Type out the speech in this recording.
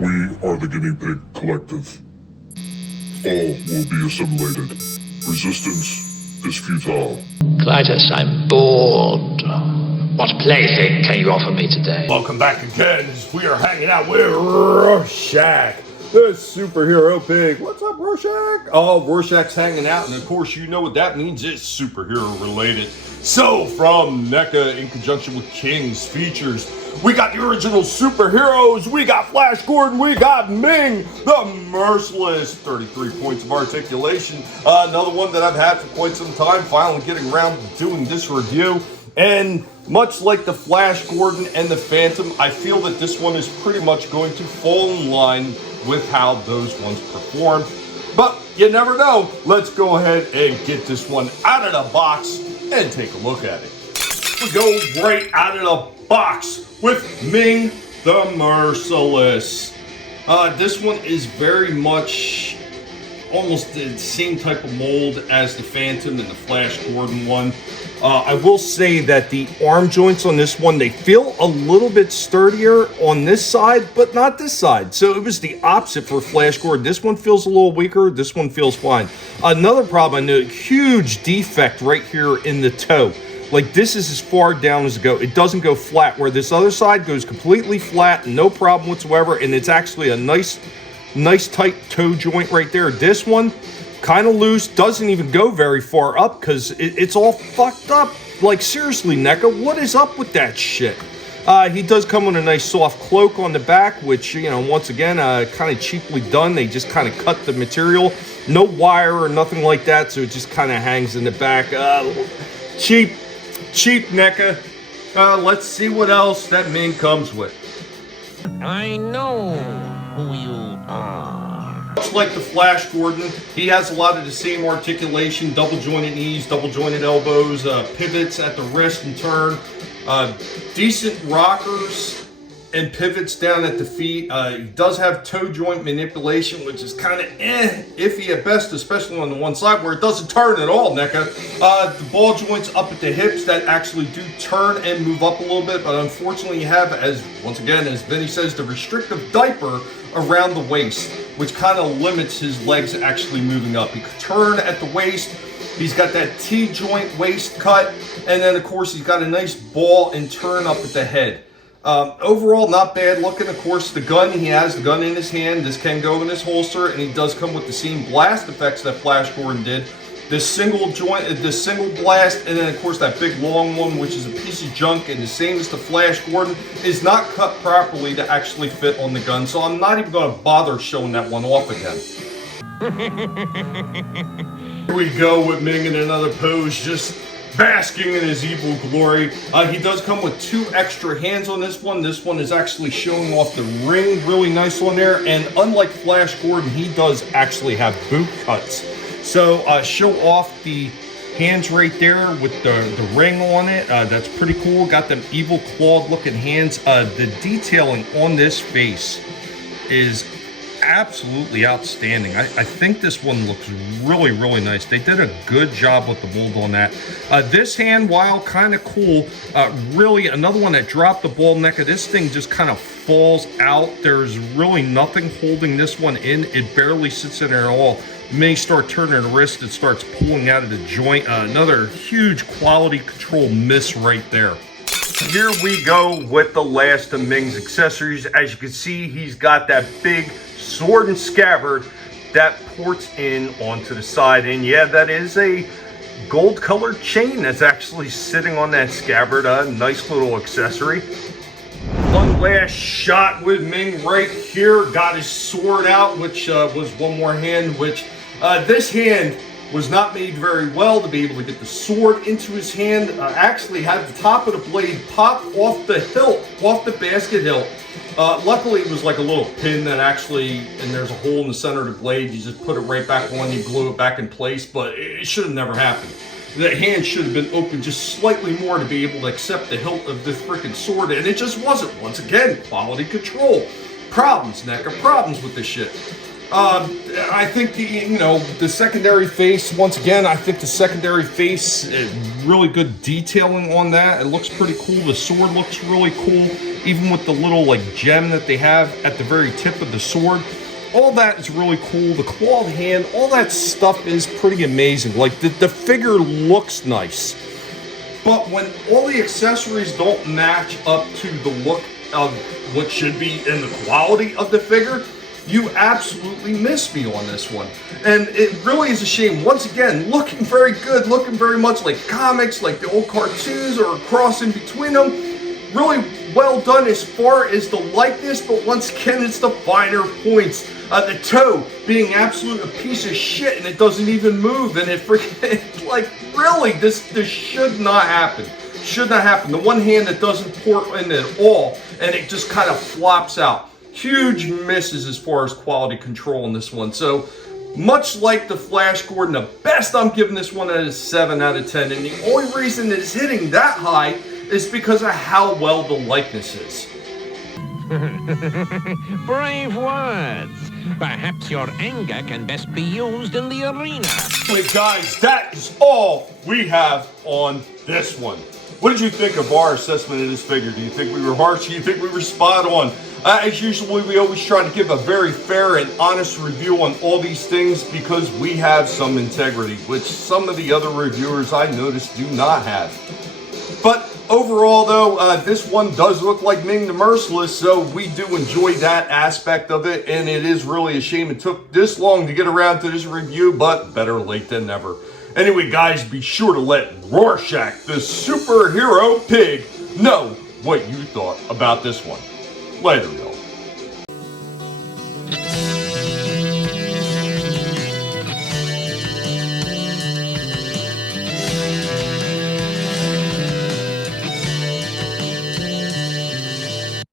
We are the Guinea Pig Collective. All will be assimilated. Resistance is futile. Clytus, I'm bored. What plaything can you offer me today? Welcome back again as we are hanging out with Rorschach, the superhero pig. What's up, Rorschach? Oh, Rorschach's hanging out, and of course you know what that means. It's superhero related. So, from Neca in conjunction with King's features, we got the original superheroes, we got Flash Gordon, we got Ming The Merciless, 33 points of articulation. Another one that I've had for quite some time, finally getting around to doing this review. And much like the Flash Gordon and the Phantom, I feel that this one is pretty much going to fall in line with how those ones perform. But you never know. Let's go ahead and get this one out of the box and take a look at it. We go right out of the box with Ming The Merciless. This one is very much almost the same type of mold as the Phantom and the Flash Gordon one. I will say that the arm joints on this one, they feel a little bit sturdier on this side, but not this side. So it was the opposite for Flash Gordon. This one feels a little weaker. This one feels fine. Another problem I know, huge defect right here in the toe. Like, this is as far down as it goes. It doesn't go flat, where this other side goes completely flat, no problem whatsoever, and it's actually a nice tight toe joint right there. This one, kind of loose, doesn't even go very far up because it's all fucked up. Like, seriously, Neca, what is up with that shit? He does come with a nice soft cloak on the back, which, you know, once again, kind of cheaply done. They just kind of cut the material. No wire or nothing like that, so it just kind of hangs in the back. Cheap Neca. Let's see what else that Ming comes with. I know who you are. Much like the Flash Gordon, he has a lot of the same articulation, double jointed knees, double jointed elbows, pivots at the wrist and turn, decent rockers and pivots down at the feet. He does have toe joint manipulation, which is kind of iffy at best, especially on the one side where it doesn't turn at all, Neca. The ball joints up at the hips that actually do turn and move up a little bit, but unfortunately you have, as once again, as Vinny says, the restrictive diaper around the waist, which kind of limits his legs actually moving up. He could turn at the waist. He's got that T-joint waist cut, and then of course he's got a nice ball and turn up at the head. Overall, not bad looking. Of course, the gun, he has the gun in his hand. This can go in his holster, and he does come with the same blast effects that Flash Gordon did. This single joint, this single blast, and then of course that big long one, which is a piece of junk, and the same as the Flash Gordon, is not cut properly to actually fit on the gun. So I'm not even going to bother showing that one off again. Here we go with Ming in another pose, just basking in his evil glory. He does come with 2 extra hands on this one. This one is actually showing off the ring really nice on there. And unlike Flash Gordon, he does actually have boot cuts. So show off the hands right there with the ring on it. That's pretty cool. Got them evil clawed looking hands. The detailing on this face is absolutely outstanding. I think this one looks really, really nice. They did a good job with the mold on that. This hand, while kind of cool, really another one that dropped the ball, Neca. This thing just kind of falls out. There's really nothing holding this one in. It barely sits in there at all. May start turning the wrist, it starts pulling out of the joint. Another huge quality control miss right there. Here we go with the last of Ming's accessories. As you can see, he's got that big sword and scabbard that ports in onto the side. And yeah, that is a gold colored chain that's actually sitting on that scabbard. A nice little accessory. One last shot with Ming right here. Got his sword out, which was one more hand, which this hand was not made very well to be able to get the sword into his hand. Actually had the top of the blade pop off the hilt, off the basket hilt. Luckily it was like a little pin that actually, and there's a hole in the center of the blade. You just put it right back on, you glue it back in place, but it should have never happened. That hand should have been open just slightly more to be able to accept the hilt of this freaking sword, and it just wasn't. Once again, quality control. Problems, Neca, problems with this shit. I think the secondary face, once again, I think the secondary face, really good detailing on that. It looks pretty cool. The sword looks really cool. even with the little like gem that they have at the very tip of the sword. All that is really cool. The clawed hand, all that stuff is pretty amazing. Like the figure looks nice, but when all the accessories don't match up to the look of what should be in the quality of the figure, you absolutely miss me on this one. And it really is a shame. Once again, looking very good, looking very much like comics, like the old cartoons or a cross in between them. Really well done as far as the likeness, but once again, it's the finer points. The toe being absolute a piece of shit, and it doesn't even move, and it freaking, like, really, this should not happen. Should not happen. The one hand that doesn't port in at all, and it just kind of flops out. Huge misses as far as quality control in this one. So, much like the Flash Gordon, the best I'm giving this one is 7 out of 10, and the only reason it's hitting that high is because of how well the likeness is. Brave words. Perhaps your anger can best be used in the arena. Wait, guys, that is all we have on this one. What did you think of our assessment of this figure? Do you think we were harsh? Do you think we were spot on? As usual, we always try to give a very fair and honest review on all these things because we have some integrity, which some of the other reviewers I noticed do not have. But overall, though, this one does look like Ming the Merciless, so we do enjoy that aspect of it, and it is really a shame it took this long to get around to this review, but better late than never. Anyway, guys, be sure to let Rorschach, the superhero pig, know what you thought about this one. Later, y'all.